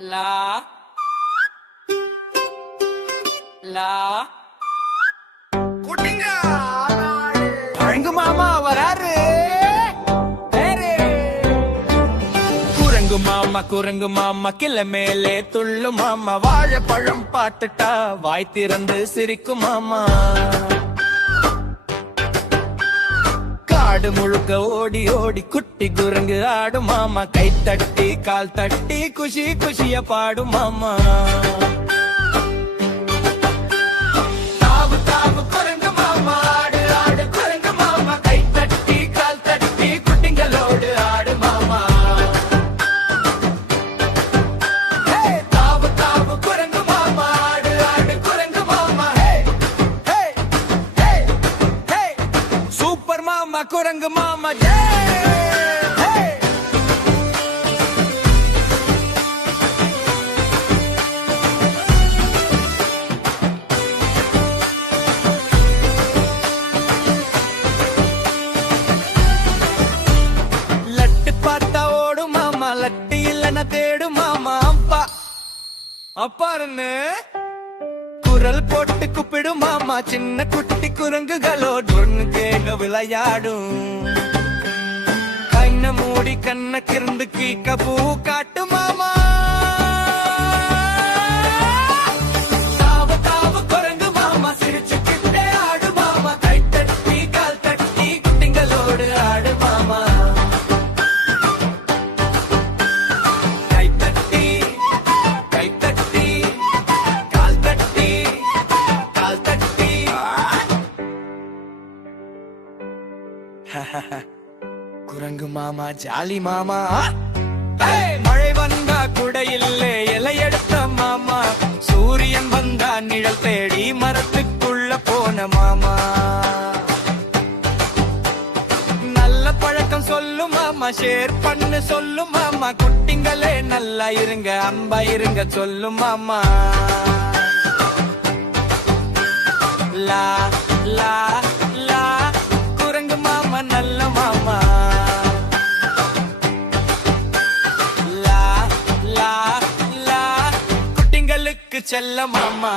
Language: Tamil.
லா லா குட்டிங்க குரங்கு மாமா வராரு. குரங்கு மாமா கிளை மேலே துள்ளு மாமா, வாழைப்பழம் பாத்துட்டா வாய் திறந்து சிரிக்கும் மாமா. காடு முழுக்க ஓடி ஓடி குட்டி குரங்கு ஆடும் மாமா, கை தட்டி கால் தட்டி குஷி குஷிய பாடும் மாமா. தாவு தாவு குரங்கு மாமா, ஆடு ஆடு குரங்கு மாமா, கை தட்டி கால் தட்டி குட்டிங்களோடு ஆடு மாமா. தாவு தாவு குரங்கு மாமா, ஆடு ஆடு குரங்கு மாமா. சூப்பர் மாமா குரங்கு மாமா ஜே. லட்டு பார்த்தா ஓடும் மாமா, லட்டு இல்லைன்னா தேடும் மாமா. அப்பா அப்பாருன்னு குரல் போட்டு கூப்பிடும் மாமா, சின்ன குட்டி குரங்குகளோடு ஒண்ணு கேட்க விளையாடும். கண்ண மூடி கண்ண கிருந்து கீக்க பூ காட்டு மாமா. தாவு தாவு குரங்கு மாமா, சிரிச்சுக்கிட்டே ஆடு மாமா, கை தட்டி கால் தட்டி குட்டிங்களோடு ஆடு மாமா. கை தட்டி கை தட்டி கால் தட்டி கால் தட்டி. குரங்கு மாமா ஜாலி மாமா. மழை வந்தா கூட இல்லை இலை எடுத்த மாமா, சூரியன் வந்தா நிழல் தேடி மரத்துக்குள்ள போன மாமா. நல்ல பழக்கம் சொல்லும் மாமா, ஷேர் பண்ணு சொல்லும் மாமா, குட்டிங்களே நல்லா இருங்க அன்பா இருங்க சொல்லும் மாமா. லா லா லா குரங்கு மாமா நல்ல மாமா. லா லா லா குட்டிங்களுக்கு செல்ல மாமா.